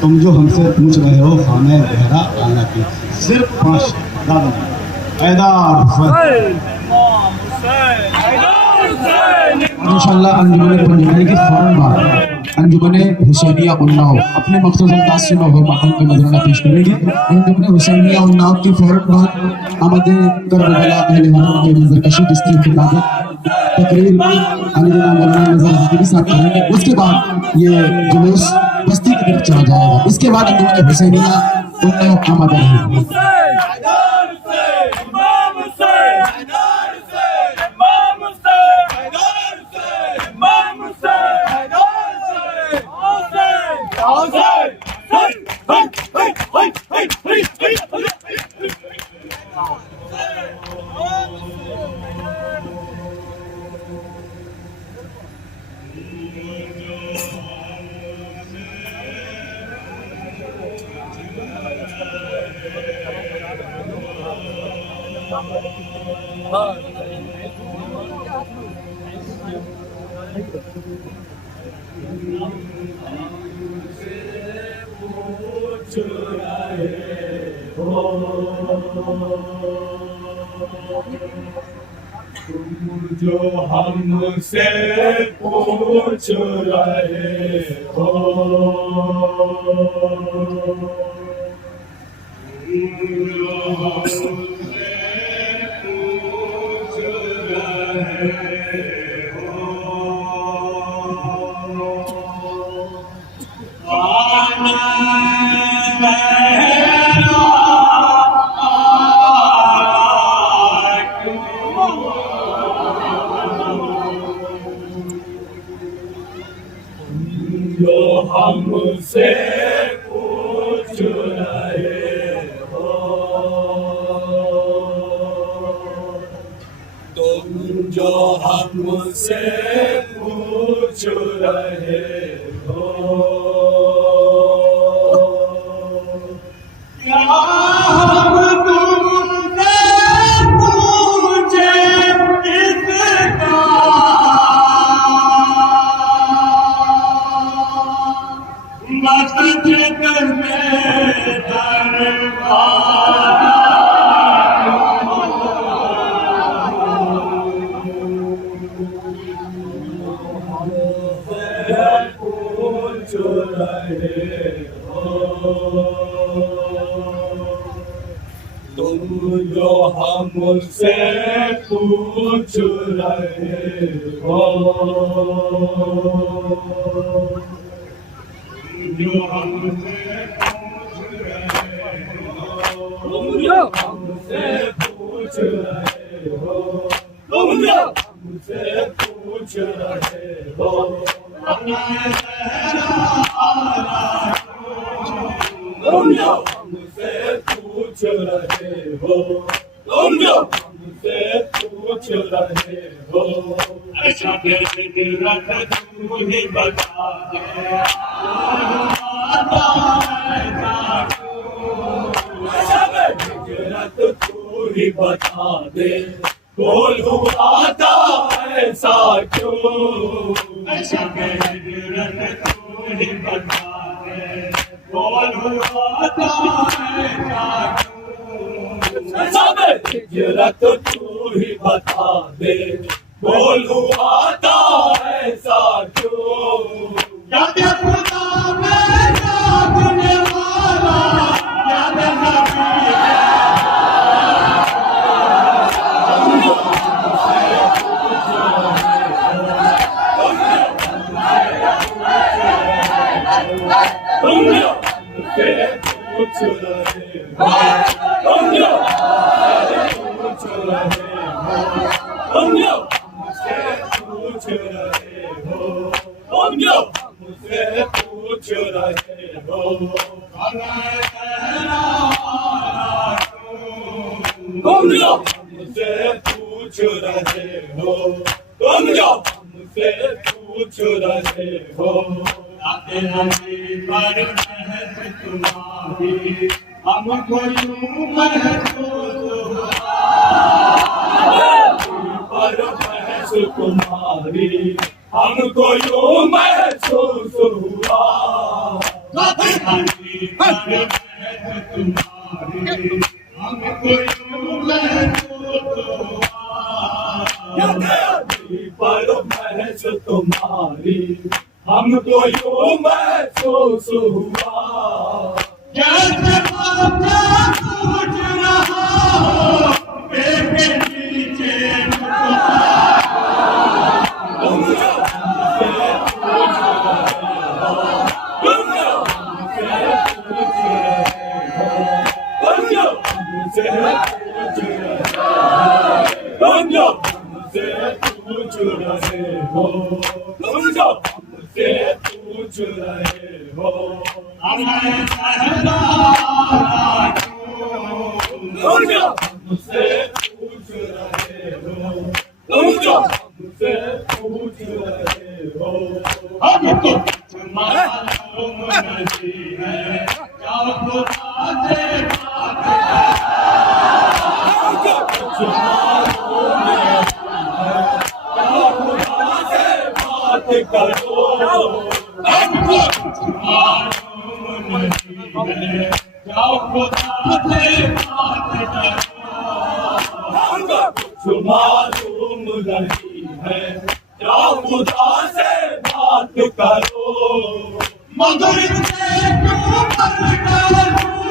तुम जो हमसे पूछ रहे हो खाने गहरा आना की सिर्फ 5 इंशाल्लाह अंजुमन पंजनाई की फौरन बाद अंजुमन हुसैनिया उन्नाव अपने मखसूस अंदाज से हो माहौल में नजराना पेश करेगी। अंजुमन हुसैनिया उन्नाव की फौरन बाद आमदे करबला अहले हरम के मंजरकशी डिस्ट्री खिताब तकरीर अली जनाब मौलाना नजर हकीमी साहब करेंगे। उसके बाद ये जुलूस बस्ती की तरफ चला जाएगा। इसके बाद अंजुमन हुसैनिया उन्नाव आमदा रहेगी। तुम जो हमसे पूछ रहे हो, जो हमसे पूछ रहे हो, तुम जो हमसे पूछ रहे हो, क्या हम तुमसे पूछे इसका मस्जिद में दरबार पूछ रहे हो, तुम जो हमसे पूछ रहे हो, जो हमसे पूछ रहे हो, तुम जो हमसे पूछ रहे हो, तुम जो हमसे पूछ रहे हो, तुम जो हमसे पूछ रहे हो, ऐसा कैसे दिल रख तू ही बता दे, तू ही बता दे, बोल हुआ था ऐसा क्यों, ऐसा हिजरत तू ही बता दे, बोल हुआ था ऐसा क्यों, ऐसा हिजरत तू ही बता दे, बोल हुआ था ऐसा क्यों, याद खुदा में जागने वाला, याद नबी तुम जो हमसे पूछ रहे हो, तुम जो पूछ रहे हो, तुम जो हमसे पूछ रहे हो, तुम जो हमसे पूछ रहे हो, तुम जो हमसे पूछ रहे हो, तुम जो हमसे पूछ रहे हो, आते हमें पर महक तुम्हारी, हमको यूं महसूस पर महस तुम्हारी, हमको यूं महसूस हुआ, तुम्हारी हमको यूं महसूस हुआ जैसे बादल टूट रहा हो पेड़ के नीचे पूछ रहे हो तुमसे पूछ रहे हो हमें मुझसे पूछ रहे हो मुझसे पूछ रहे हो हमको मालूम नहीं है क्या खुदा से बात करो हमको मालूम नहीं है क्या खुदा से बात करो हमको कुछ मालूम नहीं है क्या खुदा से बात करो मगर से क्यों पलटा सूरज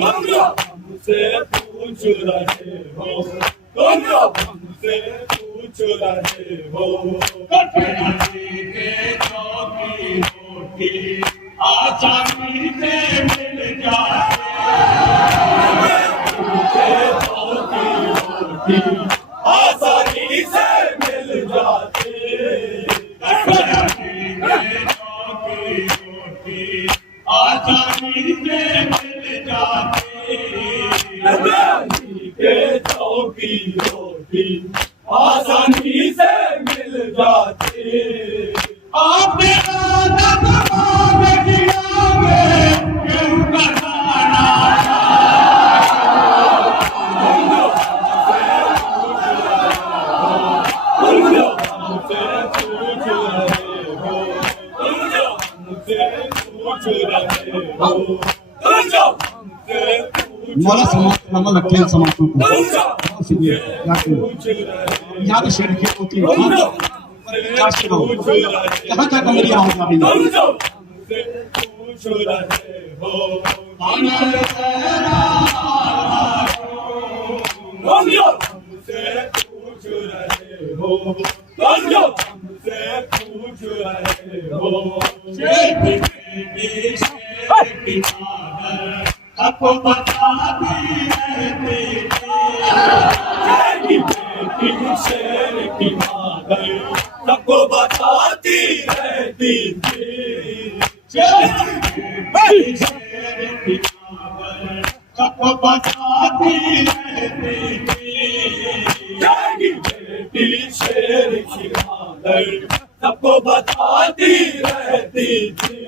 हमसे पूछ रहे हो हमसे पूछ रहे हो कटहरी के चौकी रोटी आसानी से मिल जाए चौकी रोटी आसानी से मिल जाते कटहरी के चौकी रोटी आसानी से मिल जाते के चौकी रोटी आसानी से मिल जाती आपने आदत मांग दिया में क्यों कराना मुझसे पूछ रहे हो मौला समाज नमल रखे समाज को यहाँ पे शेर की होती है क्या शेर हो यहाँ क्या कमरी आओगे अभी पूछ रहे हो हमसे पूछ रहे हो हमसे पूछ रहे हो आपको बताती रहती थी शेर की मादर सबको बताती रहती थी शेर की मादर सबको बताती रहती थी बेटी शेर की मादर सबको बताती रहती थी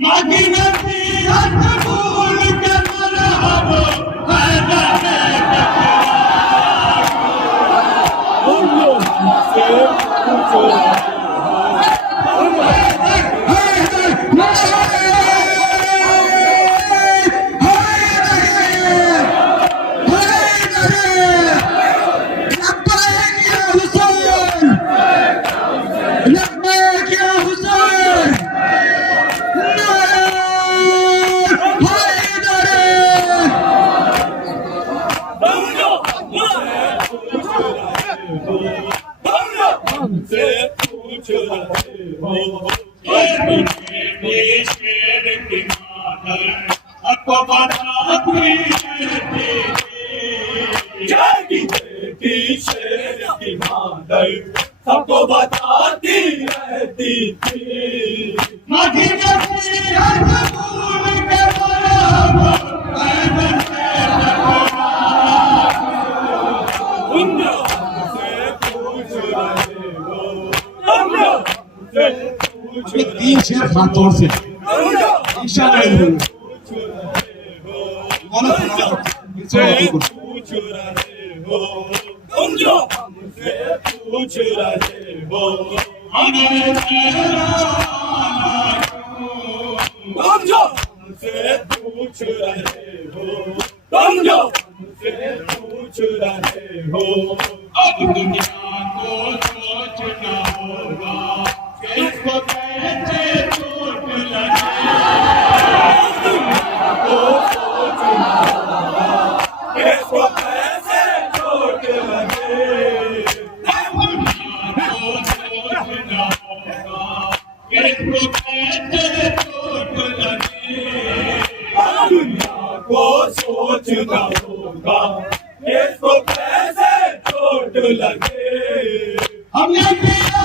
मागी नसीहत भूल के मरहबो थी शेर की मादर सबको बताती रहती थी माटी जैसी हर फूल के बराबर तुम जो हमसे पूछ रहे हो तुम जो हमसे पूछ ये तीन शेर खातों से ईशा नहीं हुई पूछ रहे हो बोलो पूछ रहे हो तुम जो हमसे पूछ रहे हो तुम जो हमसे पूछ रहे हो तुम जो हमसे पूछ रहे हो अब दुनिया को सोचना होगा किसको कैसे चोट लगे को सोचना होगा इसको कैसे चोट लगे दुनिया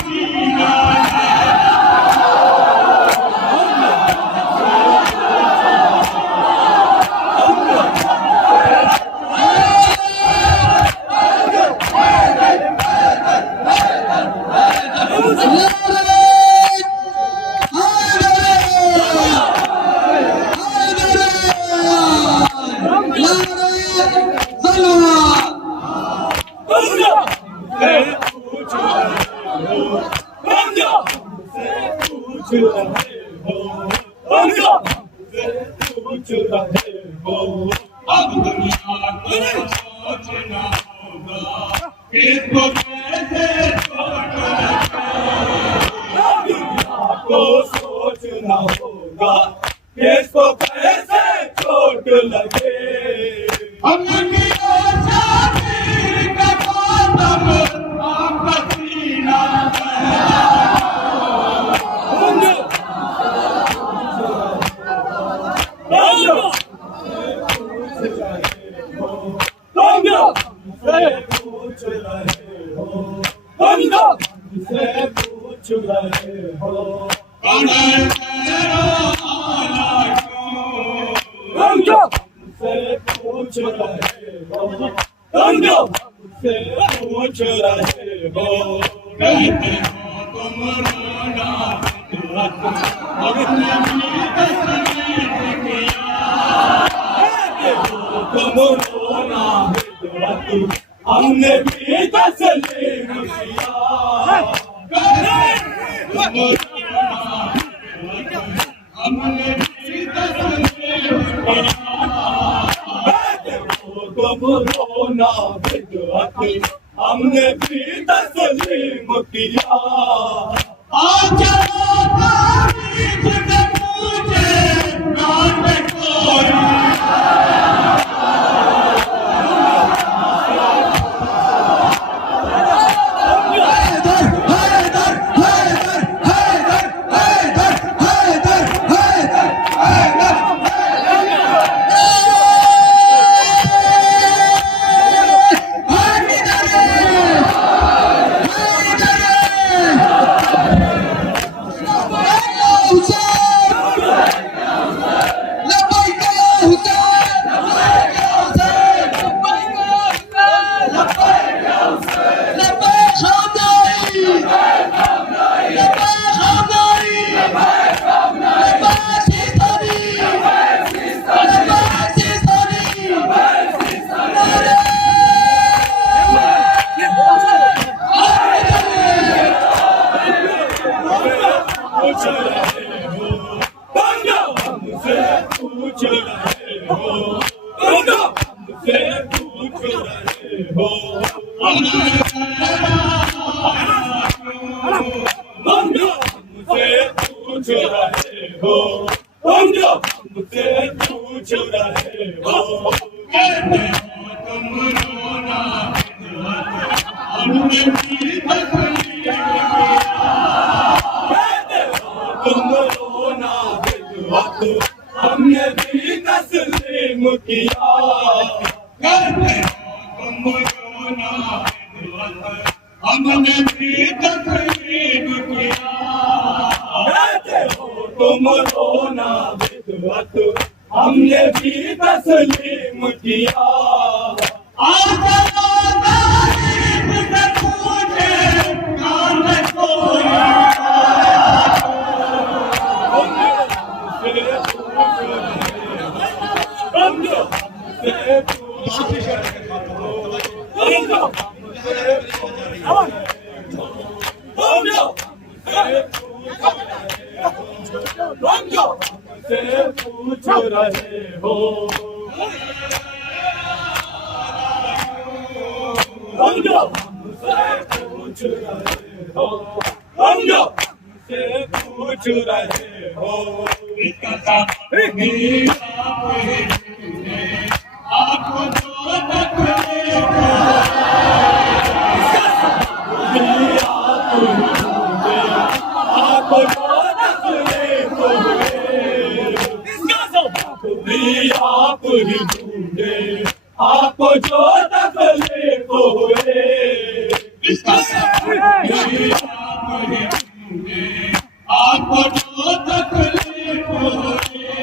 को सोचना होगा किसको कैसे चोट लगे दुनिया को सोचना होगा इसको कैसे चोट लगे हमने किया साबिर का माधव आपका सीना तुम जो हमसे पूछ रहे हो तुम जो हमसे पूछ रहे हो तुम जो हमसे पूछ रहे हो अब दुनिया को सोचना होगा किसको कैसे चोट लगे दुनिया को सोचना होगा इसको कैसे चोट लगे हमने किया साबिर का माधव आपका सीना तुम जो तुम जो हमसे पूछ रहे हो तुम जो हमसे पूछ रहे हो तुम जो हमसे पूछ रहे हो तुम जो हमसे पूछ रहे हो कहते हो तुम रोना अपने तुम रोना हमने भी तस्लीम किया हमने भी तस्लीम तुम रोना हमने भी तस्लीम किया आज तारीख ने मुझे काट कोई हमने भी तस्लीम तस्लीम किया करते हो तुम रोना विदवत हमने भी तस्लीम किया करते हो तुम रोना विदवत हमने भी तस्लीम किया पूछ रहे हो हम जो पूछ रहे हो हम जो पूछ रहे हो इसका आपको जो तकलीफ आपको जो तकलीफ आप ही ढूंढे आपको जो तकलीफ हुए इसका आपको जो तकलीफ हुए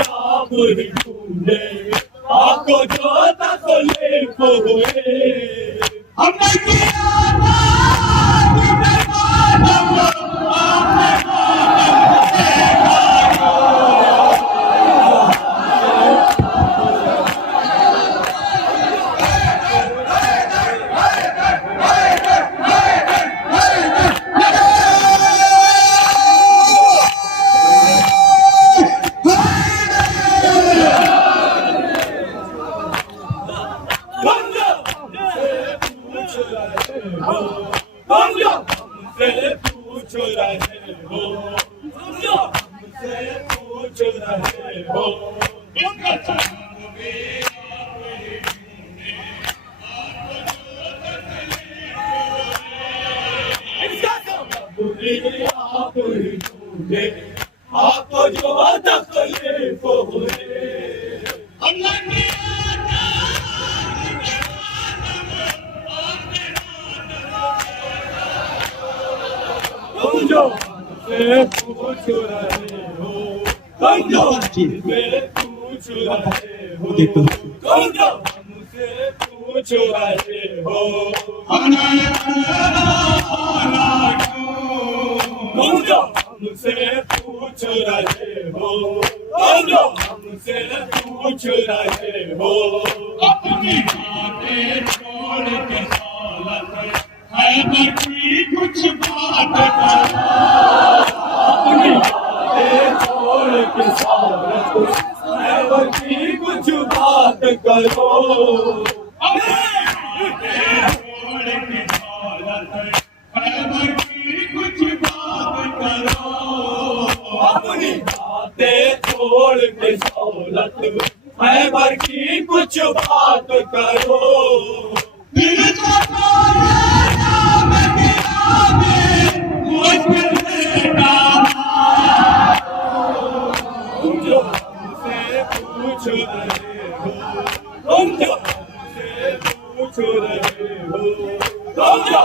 आप ही ढूंढे आपको जो तकलीफ हुए हमने किया पूछ रहे हो पूछ रहे हो आपको जो तकलीफ हुए तुम जो पूछ रहे हो तुम जो पूछ रहे हो तुम जो मुझसे पूछ रहे हो तुम जो मुझसे पूछ रहे हो तुम जो मुझसे पूछ रहे हो अपनी बातें छोड़ के सालत है बची कुछ बात करो अपनी बातें छोड़ के सालत है बची कुछ बात करो अपनी बातें छोड़ के सालत है बची कुछ बात करो दिल पूछ रहे हो तुम जो पूछ रहे हो तुम जो